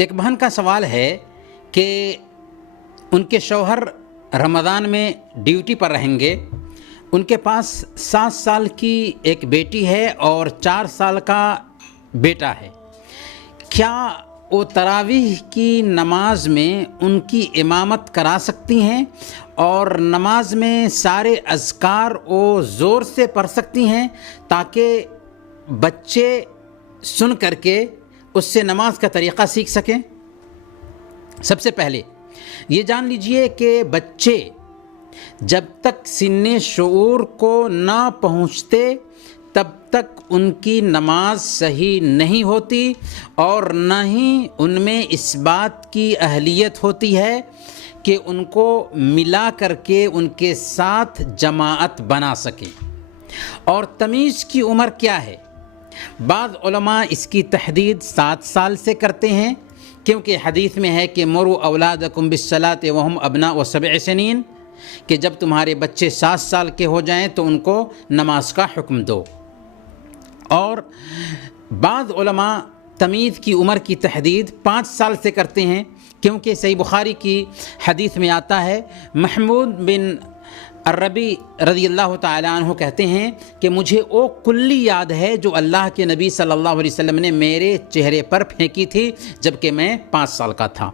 ایک بہن کا سوال ہے کہ ان کے شوہر رمضان میں ڈیوٹی پر رہیں گے، ان کے پاس 7 سال کی ایک بیٹی ہے اور 4 سال کا بیٹا ہے، کیا وہ تراویح کی نماز میں ان کی امامت کرا سکتی ہیں اور نماز میں سارے اذکار وہ زور سے پڑھ سکتی ہیں تاکہ بچے سن کر کے اس سے نماز کا طریقہ سیکھ سکیں؟ سب سے پہلے یہ جان لیجئے کہ بچے جب تک سن شعور کو نہ پہنچتے تب تک ان کی نماز صحیح نہیں ہوتی اور نہ ہی ان میں اس بات کی اہلیت ہوتی ہے کہ ان کو ملا کر کے ان کے ساتھ جماعت بنا سکیں۔ اور تمیز کی عمر کیا ہے؟ بعض علماء اس کی تحدید 7 سال سے کرتے ہیں، کیونکہ حدیث میں ہے کہ مروا اولادکم بالصلاۃ وہم ابناء 7 سنین، کہ جب تمہارے بچے 7 سال کے ہو جائیں تو ان کو نماز کا حکم دو۔ اور بعض علماء تمیز کی عمر کی تحدید 5 سال سے کرتے ہیں، کیونکہ صحیح بخاری کی حدیث میں آتا ہے، محمود بن الربی رضی اللہ تعالیٰ عنہ کہتے ہیں کہ مجھے وہ کلی یاد ہے جو اللہ کے نبی صلی اللہ علیہ وسلم نے میرے چہرے پر پھینکی تھی جبکہ میں 5 سال کا تھا۔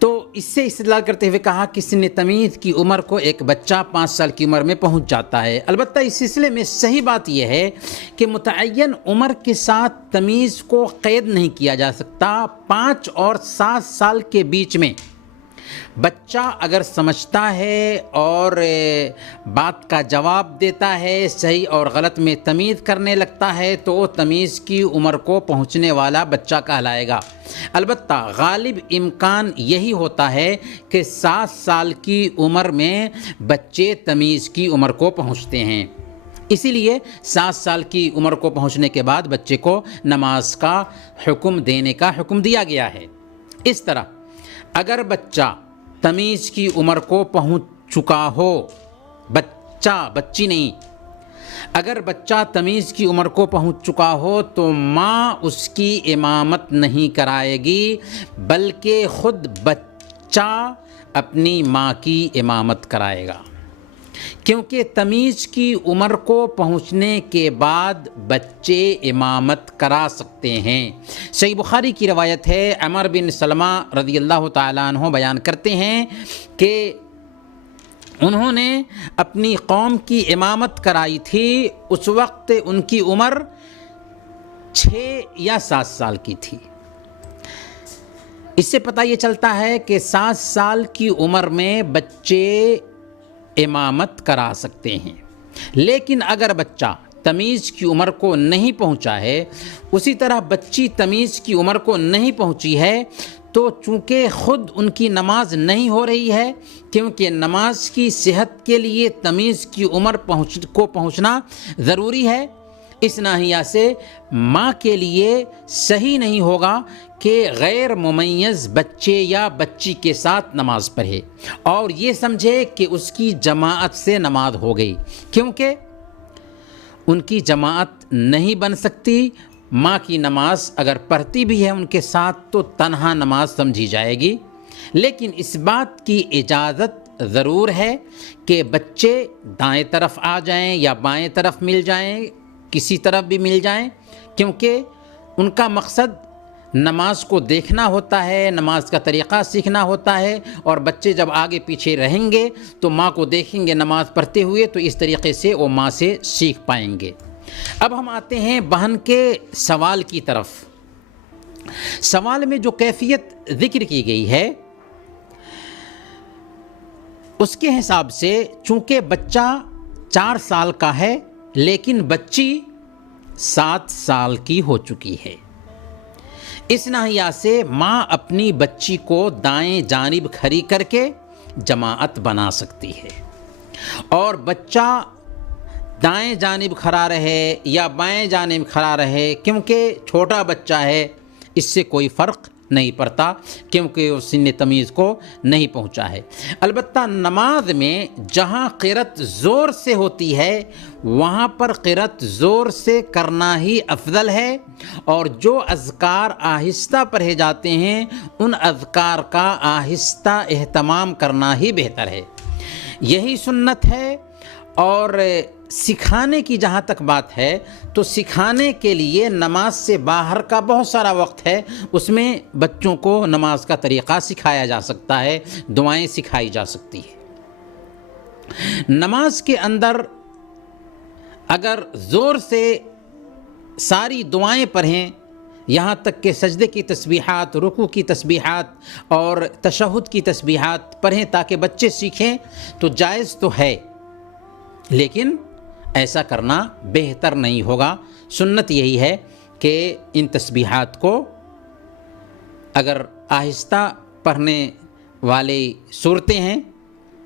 تو اس سے استدلال کرتے ہوئے کہا کہ سن تمیز کی عمر کو ایک بچہ 5 سال کی عمر میں پہنچ جاتا ہے۔ البتہ اس سلسلے میں صحیح بات یہ ہے کہ متعین عمر کے ساتھ تمیز کو قید نہیں کیا جا سکتا۔ 5 اور 7 سال کے بیچ میں بچہ اگر سمجھتا ہے اور بات کا جواب دیتا ہے، صحیح اور غلط میں تمیز کرنے لگتا ہے، تو وہ تمیز کی عمر کو پہنچنے والا بچہ کہلائے گا۔ البتہ غالب امکان یہی ہوتا ہے کہ 7 سال کی عمر میں بچے تمیز کی عمر کو پہنچتے ہیں، اسی لیے 7 سال کی عمر کو پہنچنے کے بعد بچے کو نماز کا حکم دینے کا حکم دیا گیا ہے۔ اس طرح اگر بچہ تمیز کی عمر کو پہنچ چکا ہو، بچی نہیں، اگر بچہ تمیز کی عمر کو پہنچ چکا ہو تو ماں اس کی امامت نہیں کرائے گی، بلکہ خود بچہ اپنی ماں کی امامت کرائے گا، کیونکہ تمیز کی عمر کو پہنچنے کے بعد بچے امامت کرا سکتے ہیں۔ صحیح بخاری کی روایت ہے، عمر بن سلمہ رضی اللہ تعالیٰ عنہ بیان کرتے ہیں کہ انہوں نے اپنی قوم کی امامت کرائی تھی، اس وقت ان کی عمر 6 یا 7 سال کی تھی۔ اس سے پتہ یہ چلتا ہے کہ 7 سال کی عمر میں بچے امامت کرا سکتے ہیں، لیکن اگر بچہ تمیز کی عمر کو نہیں پہنچا ہے، اسی طرح بچی تمیز کی عمر کو نہیں پہنچی ہے، تو چونکہ خود ان کی نماز نہیں ہو رہی ہے، کیونکہ نماز کی صحت کے لیے تمیز کی عمر کو پہنچنا ضروری ہے، اس ناحیہ سے ماں کے لیے صحیح نہیں ہوگا کہ غیر ممیز بچے یا بچی کے ساتھ نماز پڑھے اور یہ سمجھے کہ اس کی جماعت سے نماز ہو گئی، کیونکہ ان کی جماعت نہیں بن سکتی۔ ماں کی نماز اگر پڑھتی بھی ہے ان کے ساتھ تو تنہا نماز سمجھی جائے گی، لیکن اس بات کی اجازت ضرور ہے کہ بچے دائیں طرف آ جائیں یا بائیں طرف مل جائیں، کسی طرف بھی مل جائیں، کیونکہ ان کا مقصد نماز کو دیکھنا ہوتا ہے، نماز کا طریقہ سیکھنا ہوتا ہے، اور بچے جب آگے پیچھے رہیں گے تو ماں کو دیکھیں گے نماز پڑھتے ہوئے، تو اس طریقے سے وہ ماں سے سیکھ پائیں گے۔ اب ہم آتے ہیں بہن کے سوال کی طرف۔ سوال میں جو کیفیت ذکر کی گئی ہے اس کے حساب سے چونکہ بچہ 4 سال کا ہے لیکن بچی 7 سال کی ہو چکی ہے، اس ناحیہ سے ماں اپنی بچی کو دائیں جانب کھڑی کر کے جماعت بنا سکتی ہے، اور بچہ دائیں جانب کھڑا رہے یا بائیں جانب کھڑا رہے، کیونکہ چھوٹا بچہ ہے، اس سے کوئی فرق نہیں پڑھتا کیونکہ وہ سن تمیز کو نہیں پہنچا ہے۔ البتہ نماز میں جہاں قرأت زور سے ہوتی ہے وہاں پر قرأت زور سے کرنا ہی افضل ہے، اور جو اذکار آہستہ پڑھے جاتے ہیں ان اذکار کا آہستہ اہتمام کرنا ہی بہتر ہے، یہی سنت ہے۔ اور سکھانے کی جہاں تک بات ہے تو سکھانے کے لیے نماز سے باہر کا بہت سارا وقت ہے، اس میں بچوں کو نماز کا طریقہ سکھایا جا سکتا ہے، دعائیں سکھائی جا سکتی ہے۔ نماز کے اندر اگر زور سے ساری دعائیں پڑھیں، یہاں تک کہ سجدے کی تسبیحات، رکوع کی تسبیحات اور تشہد کی تسبیحات پڑھیں تاکہ بچے سیکھیں تو جائز تو ہے، لیکن ایسا کرنا بہتر نہیں ہوگا۔ سنت یہی ہے کہ ان تسبیحات کو اگر آہستہ پڑھنے والے صورتیں ہیں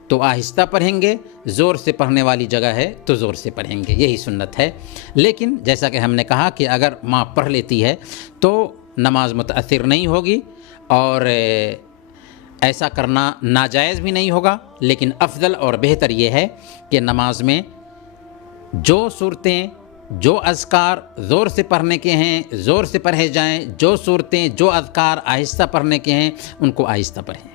تو آہستہ پڑھیں گے، زور سے پڑھنے والی جگہ ہے تو زور سے پڑھیں گے، یہی سنت ہے۔ لیکن جیسا کہ ہم نے کہا کہ اگر ماں پڑھ لیتی ہے تو نماز متاثر نہیں ہوگی، اور ایسا کرنا ناجائز بھی نہیں ہوگا، لیکن افضل اور بہتر یہ ہے کہ نماز میں جو صورتیں، جو اذکار زور سے پڑھنے کے ہیں زور سے پڑھے جائیں، جو صورتیں، جو اذکار آہستہ پڑھنے کے ہیں ان کو آہستہ پڑھیں۔